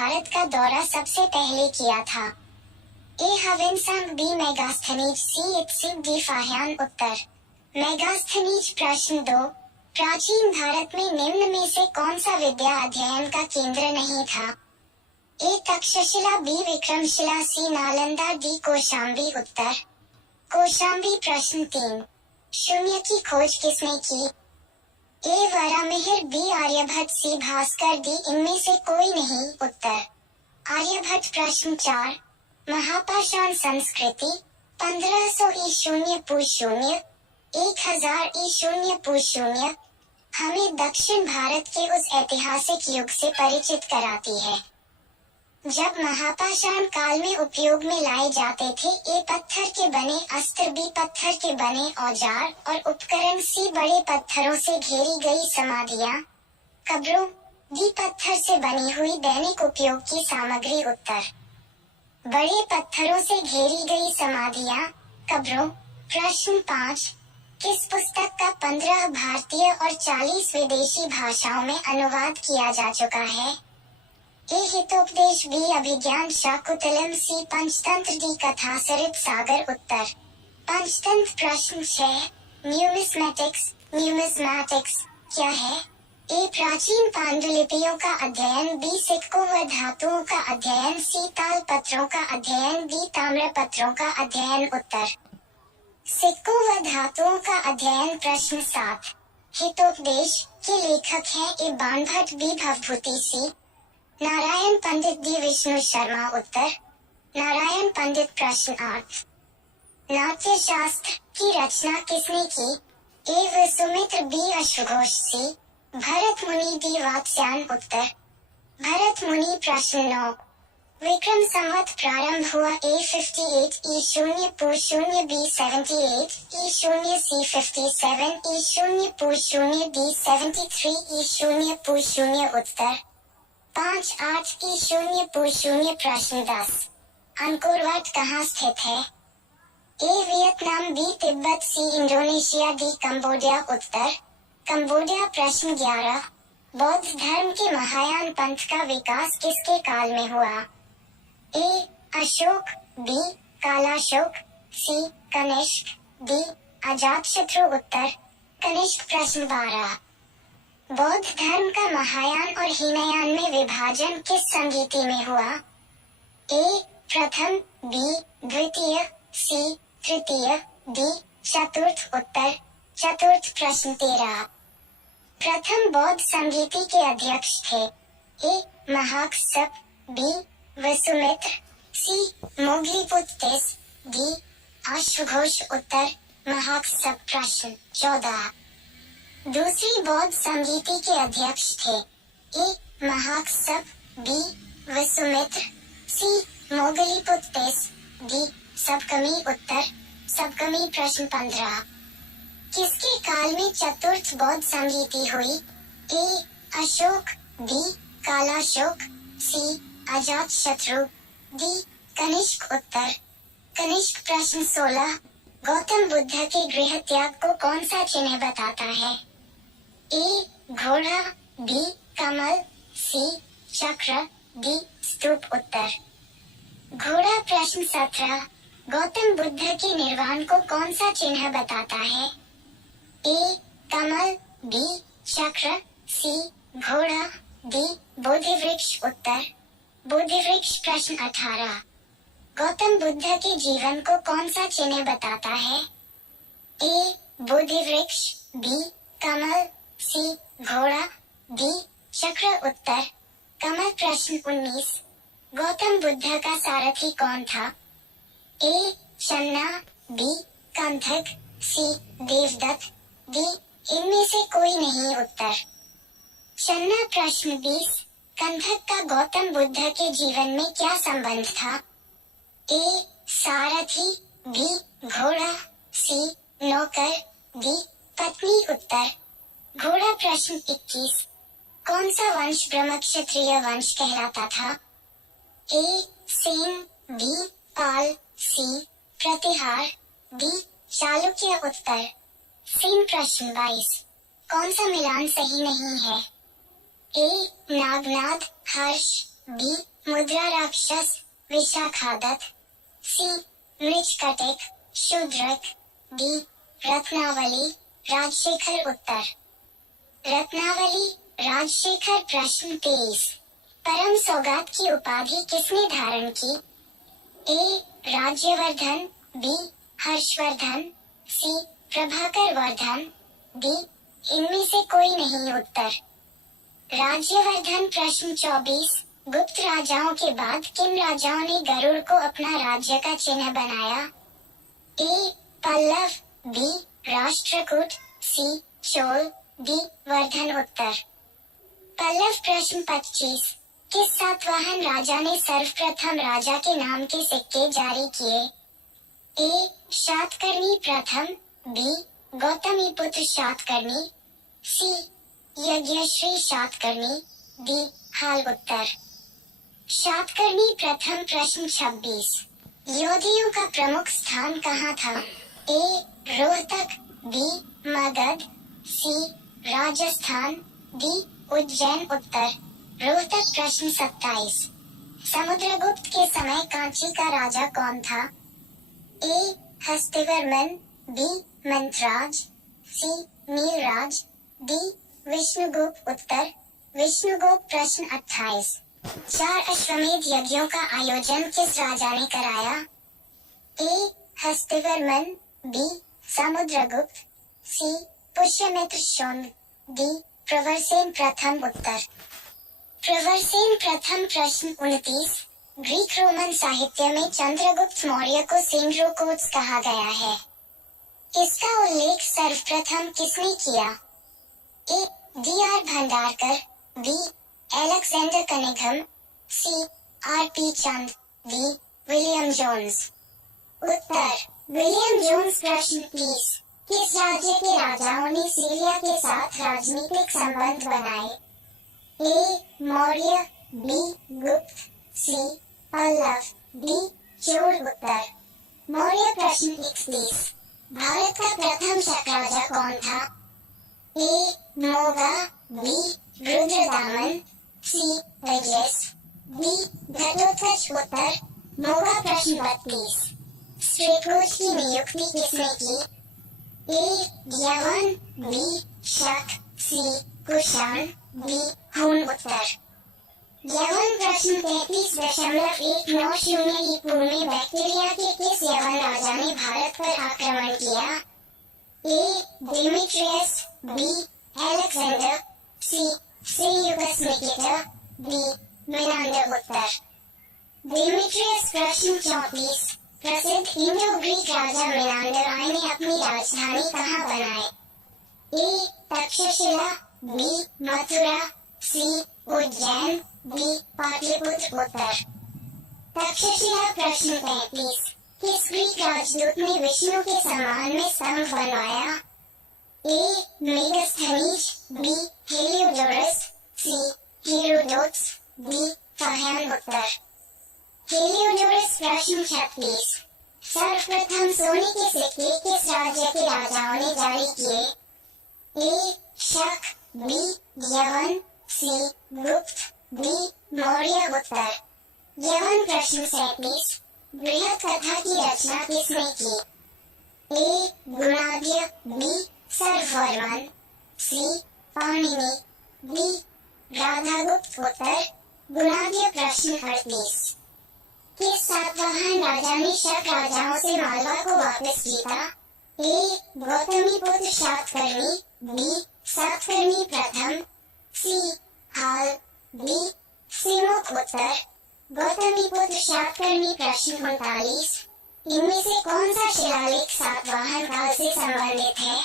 भारत का दौरा सबसे पहले किया था? ए हविनसंग, बी मेगास्थनीज, सी इत्सिग, डी फाह्यान। उत्तर मेगास्थनीज। प्रश्न 2, प्राचीन भारत में निम्न में से कौन सा विद्या अध्ययन का केंद्र नहीं था? ए तक्षशिला, बी विक्रमशिला, सी नालंदा, डी कौशाम्बी। उत्तर कौशाम्बी। प्रश्न 3, शून्य की खोज किसने की? ए वरामिहिर, बी आर्यभट्ट, सी भास्कर, डी इनमें से कोई नहीं। उत्तर आर्यभट्ट। प्रश्न 4, महापाषाण संस्कृति 1500 ई शून्य पू शून्य 1000 ई शून्य पू शून्य हमें दक्षिण भारत के उस ऐतिहासिक युग से परिचित कराती है जब महापाषाण काल में उपयोग में लाए जाते थे। ए पत्थर के बने अस्त्र, बी पत्थर के बने औजार और उपकरण, सी बड़े पत्थरों से घेरी गई समाधियां, कब्रों, डी पत्थर से बनी हुई दैनिक उपयोग की सामग्री। उत्तर बड़े पत्थरों से घेरी गई समाधियां, कब्रों। प्रश्न 5, किस पुस्तक का 15 भारतीय और 40 विदेशी भाषाओं में अनुवाद किया जा चुका है? ए हितोपदेश, बी अभिज्ञान शाकुंतलम, सी पंचतंत्र, डी कथासरित सागर। उत्तर पंचतंत्र। प्रश्न 6, न्यूमिस्मैटिक्स क्या है? ए प्राचीन पांडुलिपियों का अध्ययन, बी सिक्कों व धातुओं का अध्ययन, सी ताल पत्रों का अध्ययन, डी ताम्र पत्रों का अध्ययन। उत्तर सिक्कों व धातुओं का अध्ययन। प्रश्न 7, हितोपदेश के लेखक हैं? ए बाणभट्ट, बी भवभूति, सी नारायण पंडित, डी विष्णु शर्मा। उत्तर नारायण पंडित। प्रश्न 8, नाट्य शास्त्र की रचना किसने की? ए वसुमित्र, बी अश्वघोष, सी भरत मुनि, डी वात्स्यायन। उत्तर भरत मुनि। प्रश्न 9, विक्रम संवत प्रारंभ हुआ? ए 58 ई शून्य पू शून्य, बी 78 ई शून्य, सी 57 ई शून्य पू शून्य, डी 73 ई शून्य पू शून्य। उत्तर 58 ई शून्य पू शून्य। प्रश्न 10, अंकोर वाट कहाँ स्थित है? A Vietnam, B Tibet, C Indonesia, D Cambodia. उत्तर कंबोडिया। प्रश्न 11, बौद्ध धर्म के महायान पंथ का विकास किसके काल में हुआ? ए अशोक, बी कालाशोक, सी कनिष्क, डी अजातशत्रु। उत्तर कनिष्क। प्रश्न 12, बौद्ध धर्म का महायान और हीनयान में विभाजन किस संगीति में हुआ? ए प्रथम, बी द्वितीय, सी तृतीय, डी चतुर्थ। उत्तर चतुर्थ। प्रश्न 13, प्रथम बौद्ध संगीति के अध्यक्ष थे? ए महाकश्यप, बी वसुमित्र, सी मोगलीपुत्तिस, डी अश्वघोष। उत्तर महाकश्यप। प्रश्न 14, दूसरी बौद्ध संगीति के अध्यक्ष थे? ए महाकश्यप, बी वसुमित्र, सी मोगलीपुत्तिस, डी सबकमी। उत्तर सबकमी। प्रश्न 15, किसके काल में चतुर्थ बौद्ध संगीति हुई? ए अशोक, बी कालाशोक, सी अजातशत्रु, डी कनिष्क। उत्तर कनिष्क। प्रश्न 16, गौतम बुद्ध के गृह त्याग को कौन सा चिन्ह बताता है? ए घोड़ा, बी कमल, सी चक्र, डी स्तूप। उत्तर घोड़ा। प्रश्न 17, गौतम बुद्ध के निर्वाण को कौन सा चिन्ह बताता है? ए कमल, बी चक्र, सी घोड़ा, डी बोधि वृक्ष। उत्तर बोधि वृक्ष। प्रश्न 18, गौतम बुद्ध के जीवन को कौन सा चिन्ह बताता है? ए बोधि वृक्ष, बी कमल, सी घोड़ा, डी चक्र। उत्तर कमल। प्रश्न 19, गौतम बुद्ध का सारथी कौन था? ए शन्ना, बी कंधक, सी देवदत्त, डी इनमें से कोई नहीं। उत्तर शन्ना। प्रश्न 20, कंधक का गौतम बुद्ध के जीवन में क्या संबंध था? ए सारथी, बी घोड़ा, सी नौकर, डी पत्नी। उत्तर घोड़ा। प्रश्न 21, कौन सा वंश ब्रह्म क्षत्रिय वंश कहलाता था? ए सेन, बी पाल, सी प्रतिहार, डी चालुक्य। उत्तर सेन। प्रश्न 22, कौन सा मिलान सही नहीं है? ए नागनाद, हर्ष, बी मुद्रा राक्षस विशाखादत्त, सी मृच्छकटिक शूद्रक, डी रत्नावली राजशेखर उत्तर। रत्नावली राजशेखर। प्रश्न 23, परम सौगात की उपाधि किसने धारण की? ए राज्यवर्धन, बी हर्षवर्धन, सी प्रभाकर वर्धन, डी इनमें से कोई नहीं उत्तर। राज्यवर्धन। प्रश्न 24, गुप्त राजाओं के बाद किन राजाओं ने गरुड़ को अपना राज्य का चिन्ह बनाया? ए पल्लव, बी राष्ट्रकूट, सी चोल, डी वर्धन उत्तर। पल्लव। प्रश्न 25, किस सातवाहन राजा ने सर्वप्रथम राजा के नाम के सिक्के जारी किए? ए शातकर्णी प्रथम, बी गौतमीपुत्र शातकर्णी, सी यज्ञश्री शातकर्णी, डी हाल उत्तर। शातकर्णी प्रथम। प्रश्न 26, योधियों का प्रमुख स्थान कहाँ था? ए रोहतक, बी मगध, सी राजस्थान, डी उज्जैन उत्तर। रोहतक। प्रश्न 27, समुद्रगुप्त के समय कांची का राजा कौन था? ए हस्तिवर्मन, बी मंथराज, सी नीलराज, डी विष्णुगुप्त उत्तर। विष्णुगुप्त। प्रश्न 28, 4 अश्वमेध यज्ञों का आयोजन किस राजा ने कराया? ए हस्तिवर्मन, बी समुद्रगुप्त, सी पुष्यमित्र शोंग, डी प्रवरसेन प्रथम उत्तर। प्रवरसेन प्रथम। प्रश्न 29, ग्रीक रोमन साहित्य में चंद्रगुप्त मौर्य को सेंड्रोकोट्स कहा गया है। इसका उल्लेख सर्वप्रथम किसने किया? A D R. Bhandarkar, B Alexander Cunningham, C R P. Chand, D William Jones उत्तर। William Jones. प्रश्न 30, किस राज्य के राजाओं ने सीरिया के साथ राजनीतिक संबंध बनाए? ए मौर्य, बी गुप्त, सी पल्लव, डी चोल उत्तर। मौर्य। प्रश्न 31, भारत का प्रथम शक राजा कौन था? ए मोगा, बी रुद्रदामन, सी तेजस, डी घटोत्कच उत्तर। मोगा। प्रश्न 32, स्वेतोज की नियुक्ति किसने की? ए यवन, बी शक, सी कुषाण, डी हुन उत्तर। यवन। प्रश्न 33.190 ईपू में बैक्टीरिया के किस यवन राजा ने भारत पर आक्रमण किया? ए डिमिट्रियस, बी एलेक्जेंडर, सी सेल्यूकस निकेटर, डी मेनांडर उत्तर। डिमिट्रियस। प्रश्न 34, प्रसिद्ध इंडो ग्रीक राजा मेनांडर ने अपनी राजधानी कहाँ बनाई? ए तक्षशिला, बी मथुरा, सी उज्जैन, डी पाटलिपुत्र उत्तर। तक्षशिला। प्रश्न 35, किस ग्रीक राजदूत ने विष्णु के सम्मान में स्तंभ बनवाया? ए मेगास्थनीज, बी हेलियोडोरस, सी हेरोडोटस, डी फाहियान उत्तर। हेलियोडोरस। प्रश्न 36, सर्वप्रथम सोने के सिक्के किस राज्य के राजाओं ने जारी किए? ए शक, बी यवन, सी गुप्त, डी मौर्य उत्तर। यवन। प्रश्न 37, बृहद कथा की रचना किसने की? ए गुणाढ्य, बी सर्ववर्मन, सी पाणिनि, डी राधागुप्त उत्तर। गुणाढ्य। प्रश्न 38, किस सातवाहन राजा ने शक राजाओं से मालवा को वापस जीता? ए गौतमीपुत्र शातकर्णी, बी सातकर्णी प्रथम, सी हाल, डी सिमुख उत्तर। गौतमीपुत्र शातकर्णी। प्रश्न 39, इनमें से कौन सा शिलालेख सातवाहन काल से संबंधित है?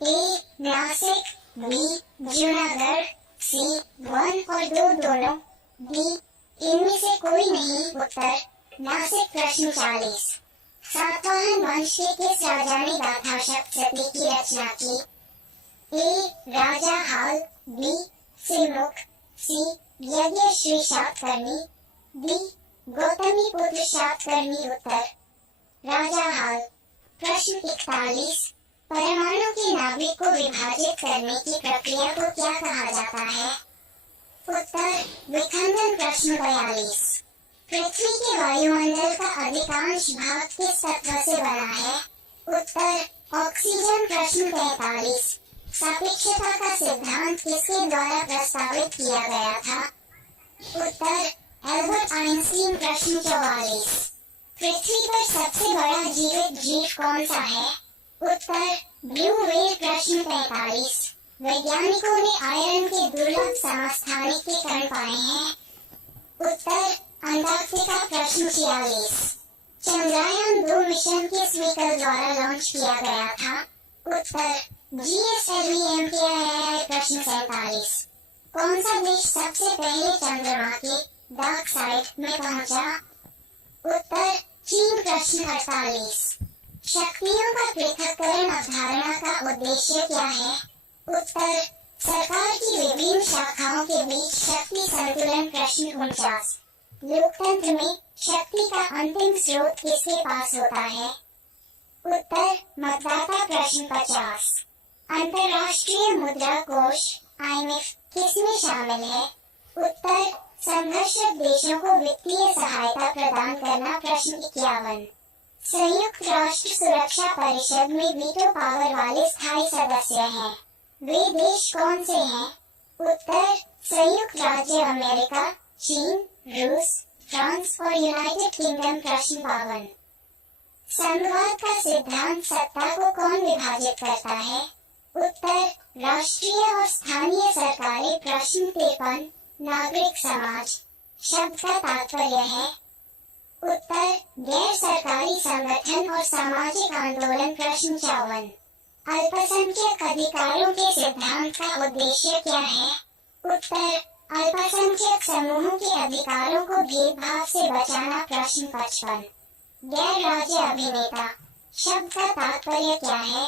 ए नासिक, बी जूनागढ़, सी 1 और 2 दोनों, डी इनमें से कोई नहीं उत्तर। नासिक। प्रश्न 40, सातवाहन वंश के किस राजा ने गाथा सप्तशती की रचना की? ए राजा हाल, बी सिमुख, सी यज्ञश्री शातकर्णी, डी गौतमीपुत्र शातकर्णी उत्तर। राजा हाल। प्रश्न 41, परमाणु के नाभिक को विभाजित करने की प्रक्रिया को क्या कहा जाता है? उत्तर विखंडन प्रश्न 42। पृथ्वी के वायुमंडल का अधिकांश भाग किस तत्व से बना है? उत्तर ऑक्सीजन प्रश्न 43। सापेक्षता का सिद्धांत किसके द्वारा प्रस्तावित किया गया था? उत्तर एल्बर्ट आइंस्टीन प्रश्न 44। पृथ्वी पर सबसे बड़ा जीवित जीव कौन सा है? उत्तर ब्लू व्हेल प्रश्न 45। वैज्ञानिकों ने आयरन के दुर्लभ समस्थानिक के कण पाए हैं। उत्तर अंटार्कटिका प्रश्न 46। चंद्रयान 2 मिशन किस व्हीकल द्वारा लॉन्च किया गया था? उत्तर GSLV-MKI प्रश्न 47। कौन सा देश सबसे पहले चंद्रमा के डार्क साइड में पहुंचा? उत्तर चीन प्रश्न 48। शक्तियों का पृथक्करण अवधारणा का उद्देश्य क्या है? उत्तर सरकार की विभिन्न शाखाओं के बीच शक्ति संतुलन प्रश्न 49। लोकतंत्र में शक्ति का अंतिम स्रोत किसके पास होता है? उत्तर मतदाता प्रश्न 50। अंतर्राष्ट्रीय मुद्रा कोष IMF किसमें शामिल है? उत्तर संघर्षरत देशों को वित्तीय सहायता प्रदान करना प्रश्न 51। संयुक्त राष्ट्र सुरक्षा परिषद में वीटो पावर वाले स्थायी सदस्य हैं। वे देश कौन से हैं? उत्तर संयुक्त राज्य अमेरिका, चीन, रूस, फ्रांस और यूनाइटेड किंगडम प्रश्न 52। संघवाद का सिद्धांत सत्ता को कौन विभाजित करता है? उत्तर राष्ट्रीय और स्थानीय सरकारें प्रश्न 53। नागरिक समाज शब्द का तात्पर्य है? उत्तर गैर सरकारी संगठन और सामाजिक आंदोलन प्रश्न 54। अल्पसंख्यक अधिकारों के सिद्धांत का उद्देश्य क्या है? उत्तर अल्पसंख्यक समूहों के अधिकारों को भेदभाव से बचाना प्रश्न 55। गैर राज्य अभिनेता शब्द का तात्पर्य क्या है?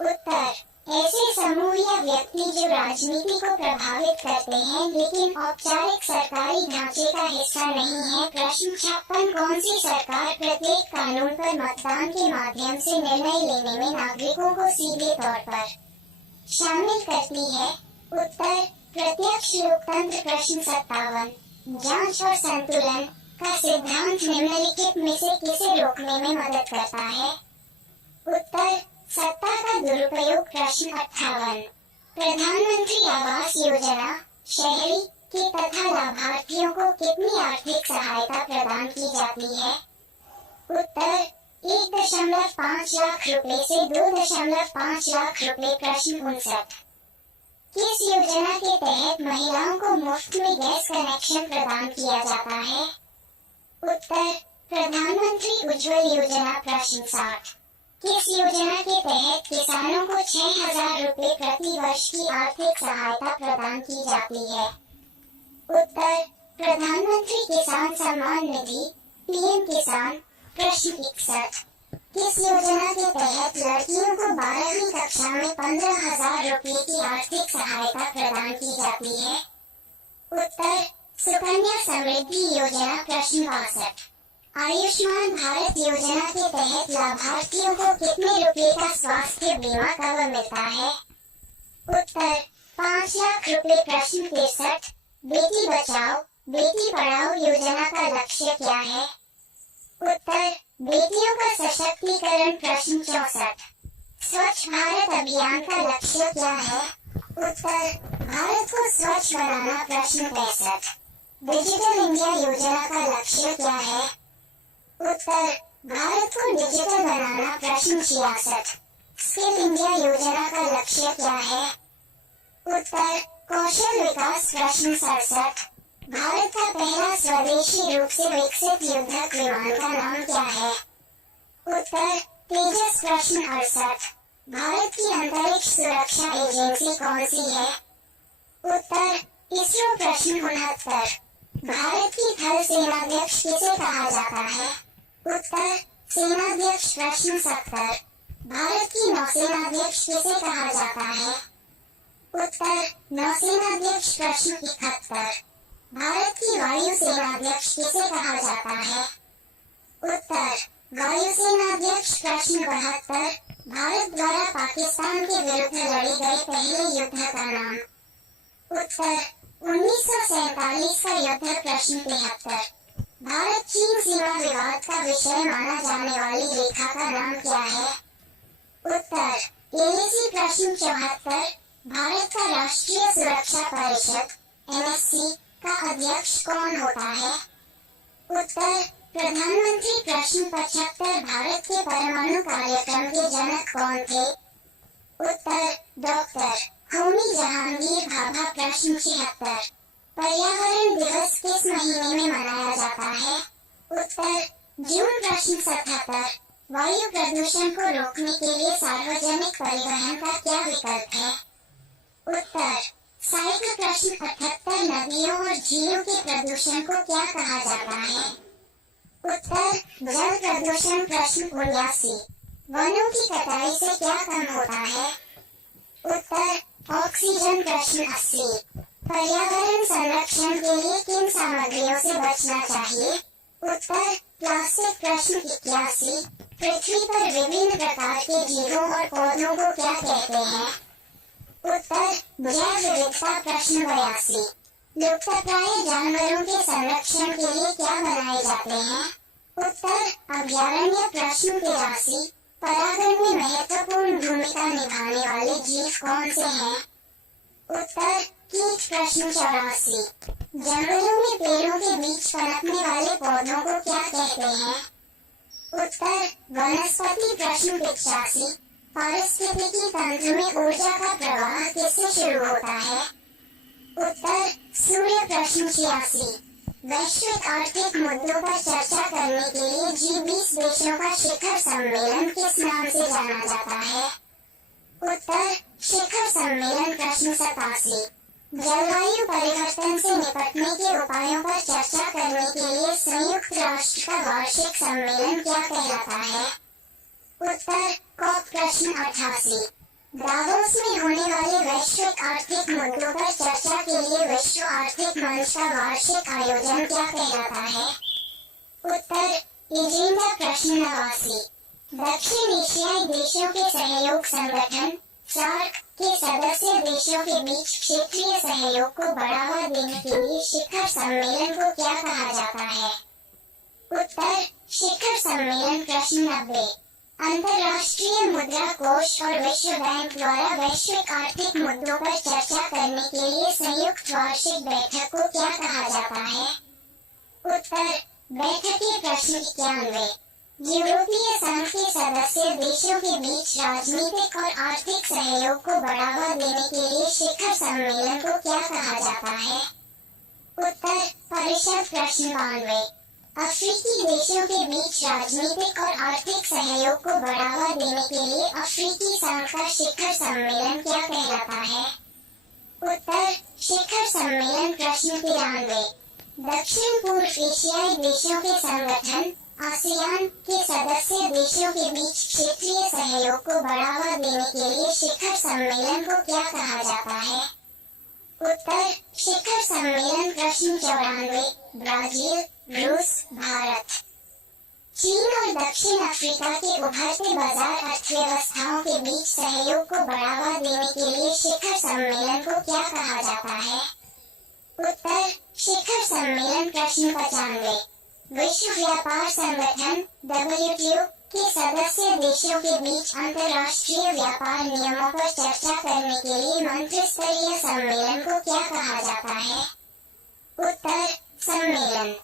उत्तर ऐसे समूह या व्यक्ति जो राजनीति को प्रभावित करते हैं लेकिन औपचारिक सरकारी ढांचे का हिस्सा नहीं है प्रश्न 56। कौन सी सरकार प्रत्येक कानून पर मतदान के माध्यम से निर्णय लेने में नागरिकों को सीधे तौर पर शामिल करती है? उत्तर प्रत्यक्ष लोकतंत्र प्रश्न 57। जांच और संतुलन का सिद्धांत निम्नलिखित में से किसे रोकने में मदद करता है? उत्तर सत्ता का दुरुपयोग प्रश्न 58। प्रधानमंत्री आवास योजना शहरी के तथा लाभार्थियों को कितनी आर्थिक सहायता प्रदान की जाती है? उत्तर 1.5 लाख रुपए से 2.5 लाख रुपए प्रश्न 59। किस योजना के तहत महिलाओं को मुफ्त में गैस कनेक्शन प्रदान किया जाता है? उत्तर प्रधानमंत्री उज्ज्वल योजना प्रश्न 60। किस योजना के तहत किसानों को 6,000 रुपए प्रति वर्ष की आर्थिक सहायता प्रदान की जाती है? उत्तर प्रधानमंत्री किसान सम्मान निधि PM किसान प्रश्न 61। किस योजना के तहत लड़कियों को 12वीं कक्षा में 15,000 रुपए की आर्थिक सहायता प्रदान की जाती है? उत्तर सुकन्या समृद्धि योजना प्रश्न 62। आयुष्मान भारत योजना के तहत लाभार्थियों को कितने रुपए का स्वास्थ्य बीमा कवर मिलता है? उत्तर 5 लाख रुपए प्रश्न 63। बेटी बचाओ बेटी पढ़ाओ योजना का लक्ष्य क्या है? उत्तर बेटियों का सशक्तिकरण प्रश्न 64। स्वच्छ भारत अभियान का लक्ष्य क्या है? उत्तर भारत को स्वच्छ बनाना प्रश्न 65। डिजिटल इंडिया योजना का लक्ष्य क्या है? उत्तर भारत को डिजिटल बनाना प्रश्न 66। स्किल इंडिया योजना का लक्ष्य क्या है? उत्तर कौशल विकास प्रश्न 67। भारत का पहला स्वदेशी रूप से विकसित युद्धक विमान का नाम क्या है? उत्तर तेजस प्रश्न 68। भारत की अंतरिक्ष सुरक्षा एजेंसी कौन सी है? उत्तर इसरो प्रश्न 69। भारत की थल सेनाध्यक्ष किसे कहा जाता है? उत्तर सेनाध्यक्ष प्रश्न 70। भारत की नौसेनाध्यक्ष किसे कहा जाता है? उत्तर नौसेनाध्यक्ष प्रश्न 71। भारत की वायुसेनाध्यक्ष किसे कहा जाता है? उत्तर वायुसेनाध्यक्ष प्रश्न 72। भारत द्वारा पाकिस्तान के विरुद्ध लड़े गए पहले युद्ध का नाम? उत्तर 1947 का युद्ध प्रश्न 73। भारत चीन सीमा विवाद का विषय माना जाने वाली रेखा का नाम क्या है? उत्तर एलएसी प्रश्न 74। भारत का राष्ट्रीय सुरक्षा परिषद NSC का अध्यक्ष कौन होता है? उत्तर प्रधानमंत्री प्रश्न 75। भारत के परमाणु कार्यक्रम के जनक कौन थे? उत्तर डॉक्टर होमी जहांगीर भाभा प्रश्न 76। पर्यावरण दिवस किस महीने में मनाया जाता है? उत्तर जून प्रश्न 77। वायु प्रदूषण को रोकने के लिए सार्वजनिक परिवहन का क्या विकल्प है? उत्तर साइकिल प्रश्न 78। नदियों और झीलों के प्रदूषण को क्या कहा जाता है? उत्तर जल प्रदूषण प्रश्न 79। वनों की कटाई से क्या कम होता है? उत्तर ऑक्सीजन प्रश्न 80। पर्यावरण संरक्षण के लिए किन सामग्रियों से बचना चाहिए? उत्तर प्लास्टिक प्रश्न 81। पृथ्वी पर विभिन्न प्रकार के जीवों और पौधों को क्या कहते हैं? उत्तर जैव विविधता प्रश्न 82। लुप्तप्राय जानवरों के संरक्षण के लिए क्या बनाए जाते हैं? उत्तर अभयारण्य प्रश्न 83। परागण में महत्वपूर्ण भूमिका निभाने वाले जीव कौन से हैं? उत्तर कीट प्रश्न 84। जंगलों में पेड़ों के बीच पनपने वाले पौधों को क्या कहते हैं? उत्तर वनस्पति प्रश्न 85। पारिस्थितिकी तंत्र में ऊर्जा का प्रवाह किससे शुरू होता है? उत्तर सूर्य प्रश्न 86। वैश्विक आर्थिक मुद्दों पर चर्चा करने के लिए G20 देशों का शिखर सम्मेलन किस नाम से जाना जाता है? उत्तर शिखर सम्मेलन प्रश्न 87। जलवायु परिवर्तन से निपटने के उपायों पर चर्चा करने के लिए संयुक्त राष्ट्र का वार्षिक सम्मेलन क्या कहलाता है? उत्तर कॉप प्रश्न 88। दावोस में होने वाले वैश्विक आर्थिक मुद्दों पर चर्चा के लिए विश्व आर्थिक मंच का वार्षिक आयोजन क्या कहलाता है? उत्तर एजेंडा प्रश्न 89। दक्षिण एशियाई देशों के सहयोग संगठन सार्क के सदस्य देशों के बीच क्षेत्रीय सहयोग को बढ़ावा देने के लिए शिखर सम्मेलन को क्या कहा जाता है? उत्तर शिखर सम्मेलन प्रश्न 90। अंतर्राष्ट्रीय मुद्रा कोष और विश्व बैंक द्वारा वैश्विक आर्थिक मुद्दों पर चर्चा करने के लिए संयुक्त वार्षिक बैठक को क्या कहा जाता है? उत्तर बैठकीय प्रश्न 91। यूरोपीय संघ के सदस्य देशों के बीच राजनीतिक और आर्थिक सहयोग को बढ़ावा देने के लिए शिखर सम्मेलन को क्या कहा जाता है? उत्तर परिषद प्रश्न 92। अफ्रीकी देशों के बीच राजनीतिक और आर्थिक सहयोग को बढ़ावा देने के लिए अफ्रीकी संघ का शिखर सम्मेलन क्या कहलाता है? उत्तर शिखर सम्मेलन प्रश्न 93। दक्षिण पूर्व एशियाई देशों के संगठन आसियान के सदस्य देशों के बीच क्षेत्रीय सहयोग को बढ़ावा देने के लिए शिखर सम्मेलन को क्या कहा जाता है? उत्तर शिखर सम्मेलन प्रश्न 94। ब्राजील रूस भारत चीन और दक्षिण अफ्रीका के उभरते बाजार अर्थव्यवस्थाओं के बीच सहयोग को बढ़ावा देने के लिए शिखर सम्मेलन को क्या कहा जाता है? उत्तर शिखर सम्मेलन प्रश्न 95। विश्व व्यापार संगठन WTO के सदस्य देशों के बीच अंतर्राष्ट्रीय व्यापार नियमों पर चर्चा करने के लिए मंत्रिस्तरीय सम्मेलन को क्या कहा जाता है? उत्तर सम्मेलन